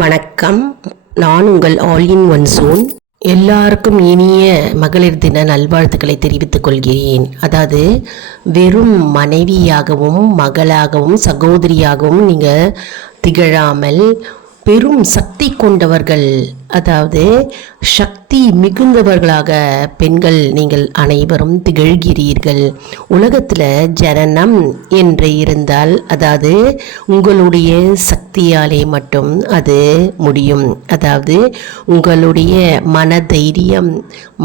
வணக்கம். நான் உங்கள் ஆல் இன் ஒன் சோன். எல்லாருக்கும் இனிய மகளிர் தின நல்வாழ்த்துக்களை தெரிவித்துக் கொள்கிறேன். அதாவது வெறும் மனைவியாகவும் மகளாகவும் சகோதரியாகவும் நீங்கள் திகழாமல் பெரும் சக்தி கொண்டவர்கள், அதாவது சக்தி மிகுந்தவர்களாக பெண்கள் நீங்கள் அனைவரும் திகழ்கிறீர்கள். உலகத்தில் ஜனனம் என்று இருந்தால் அதாவது உங்களுடைய சக்தியாலே மட்டும் அது முடியும். அதாவது உங்களுடைய மன தைரியம்,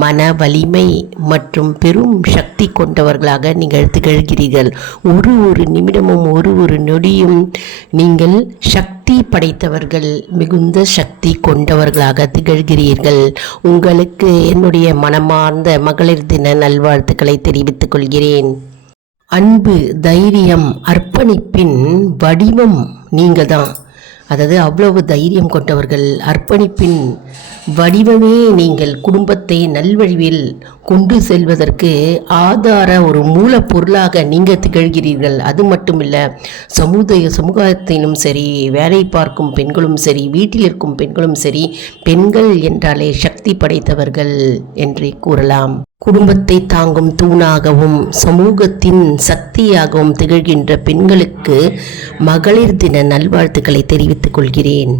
மன வலிமை மற்றும் பெரும் சக்தி கொண்டவர்களாக நீங்கள் திகழ்கிறீர்கள். ஒரு நிமிடமும் ஒரு நொடியும் நீங்கள் சக்தி படைத்தவர்கள், மிகுந்த சக்தி கொண்டவர்களாக திகழ்கிறீர்கள். உங்களுக்கு என்னுடைய மனமார்ந்த மகளிர் தின நல்வாழ்த்துக்களை தெரிவித்துக் கொள்கிறேன். அன்பு, தைரியம், அர்ப்பணிப்பின் வடிவம் நீங்கள் தான். அதாவது அவ்வளவு தைரியம் கொண்டவர்கள், அர்ப்பணிப்பின் வடிவமே நீங்கள். குடும்பத்தை நல்வழிவில் கொண்டு செல்வதற்கு ஆதார ஒரு மூலப்பொருளாக நீங்கள் திகழ்கிறீர்கள். அது மட்டும் இல்லை, சமூகத்தினும் சரி, வேலை பார்க்கும் பெண்களும் சரி, வீட்டில் இருக்கும் பெண்களும் சரி, பெண்கள் என்றாலே சக்தி படைத்தவர்கள் என்றே கூறலாம். குடும்பத்தை தாங்கும் தூணாகவும் சமூகத்தின் சக்தியாகவும் திகழ்கின்ற பெண்களுக்கு மகளிர் தின நல்வாழ்த்துக்களை தெரிவித்துக் கொள்கிறேன்.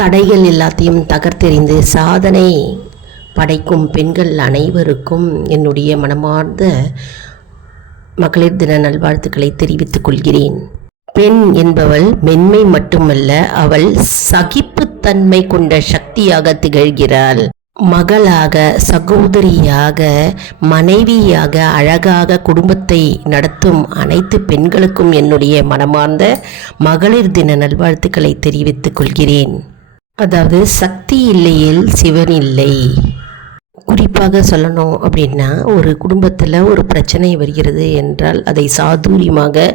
தடைகள் எல்லாத்தையும் தகர்த்தெறிந்து சாதனை படைக்கும் பெண்கள் அனைவருக்கும் என்னுடைய மனமார்ந்த மகளிர் தின நல்வாழ்த்துக்களை தெரிவித்துக் கொள்கிறேன். பெண் என்பவள் மென்மை மட்டுமல்ல, அவள் சகிப்புத்தன்மை கொண்ட சக்தியாக திகழ்கிறாள். மகளாக, சகோதரியாக, மனைவியாக, அழகாக குடும்பத்தை நடத்தும் அனைத்து பெண்களுக்கும் என்னுடைய மனமார்ந்த மகளிர் தின நல்வாழ்த்துக்களை தெரிவித்துக் கொள்கிறேன். அதாவது சக்தி இல்லையில் சிவன் இல்லை. குறிப்பாக சொல்லணும் அப்படின்னா, ஒரு குடும்பத்தில் ஒரு பிரச்சனை வருகிறது என்றால் அதை சாதுரியமாக,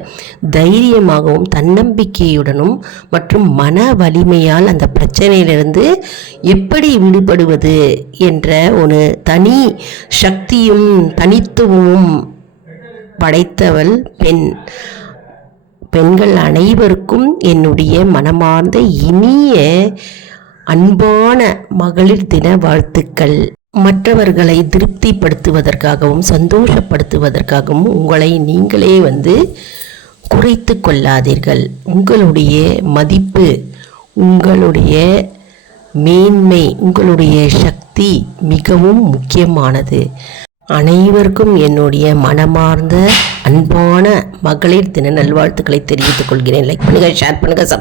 தைரியமாகவும், தன்னம்பிக்கையுடனும் மற்றும் மன வலிமையால் அந்த பிரச்சனையிலிருந்து எப்படி விடுபடுவது என்ற ஒரு தனி சக்தியும் தனித்துவமும் படைத்தவள் பெண். பெண்கள் அனைவருக்கும் என்னுடைய மனமார்ந்த இனிய அன்பான மகளிர் தின வாழ்த்துக்கள். மற்றவர்களை திருப்திப்படுத்துவதற்காகவும் சந்தோஷப்படுத்துவதற்காகவும் உங்களை நீங்களே குறைத்து கொள்ளாதீர்கள். உங்களுடைய மதிப்பு, உங்களுடைய மேன்மை, உங்களுடைய சக்தி மிகவும் முக்கியமானது. அனைவருக்கும் என்னுடைய மனமார்ந்த அன்பான மகளிர் தின நல்வாழ்த்துக்களை தெரிவித்துக் கொள்கிறேன். லைக் பண்ணுங்கள், ஷேர் பண்ணுங்கள்,